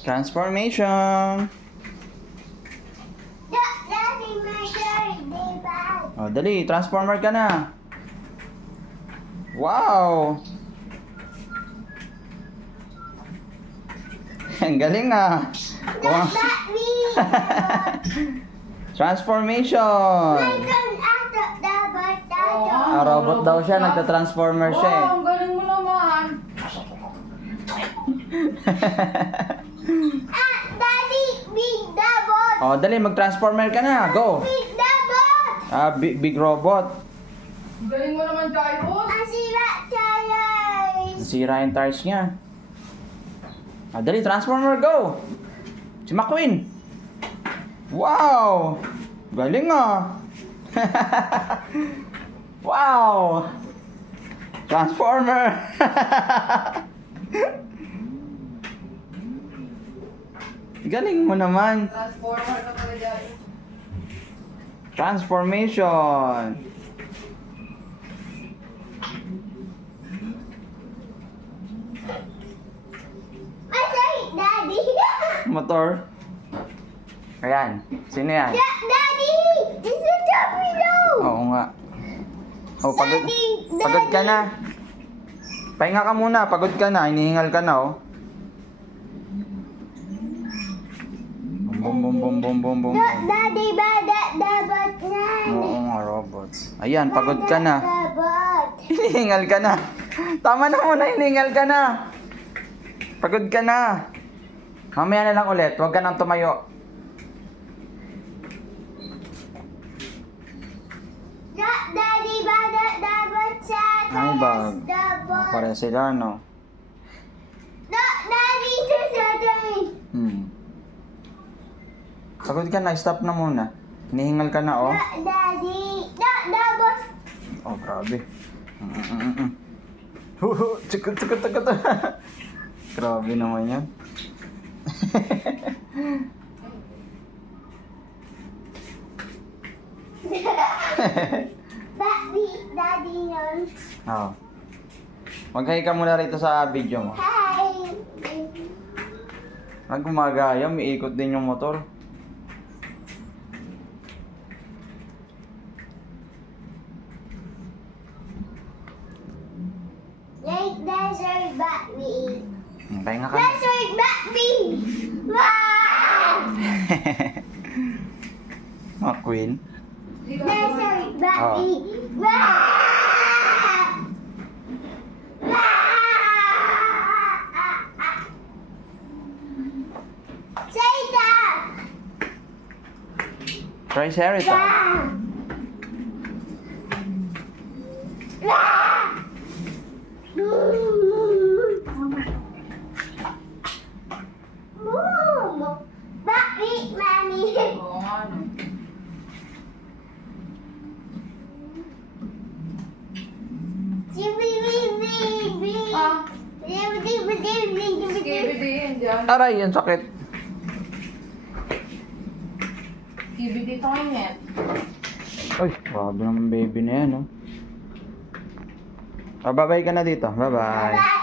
Transformation. Daddy, my birthday bag. Oh, dali, transformer ka na. Wow! Ang galing ah. Wow. Daddy. Transformation. Ah, robot daw siya, nagta-transformer siya eh. Oh, ang galing mo naman. Daddy, big double. Oh, dali, mag-transformer ka na. Go. Big double. Ah, big robot. Ang galing mo naman, Jairus. Ang sira tires. Nasira yung tires niya. Ah, dali, transformer, go. Si McQueen. Wow! Galing ah. Wow! Transformer. Galing mo naman. Transformer ka pala, Jairus. Transformation. Sorry, Daddy. Motor. Ayan. Sino yan? Daddy, this is torpedo. Oo nga. Oh, pagod, Daddy, pagod ka na. Pahinga ka muna. Pagod ka na. Hinihingal ka na, oh. Bum, bum, bum, bum, bum, bum, bum. Daddy, dapat na. Oo nga, robot. Ayan, pagod ka na. Dapat. Hinihingal ka na. Tama na muna, hinihingal ka na. Pagod ka na. Mamaya na lang ulit. Huwag ka nang tumayo. Daddy, dapat sa Ay, bag. Dapat. Pare sila, no? Daddy, daddy. Pagod ka na, stop na muna. Hinihingal ka na, oh. Daddy, dapat. Oh, grabe. Tsukot. Grabe naman yan. Daddy yun. Oh. Mag-hi ka muna rito sa video mo. Hi. Nag gumagaya, may ikot din yung motor. Like desert baby. Pahinga ka na. Desert baby. Wow! McQueen. Desert baby. Wow! Say that. Triceratops. Bakit, Mami? Oo nga, no. Ah, KBD yun dyan. Aray, ang sakit. KBD toilet. Uy, grabe naman baby na yan, oh. Ah, bye-bye ka na dito. Bye-bye. Bye.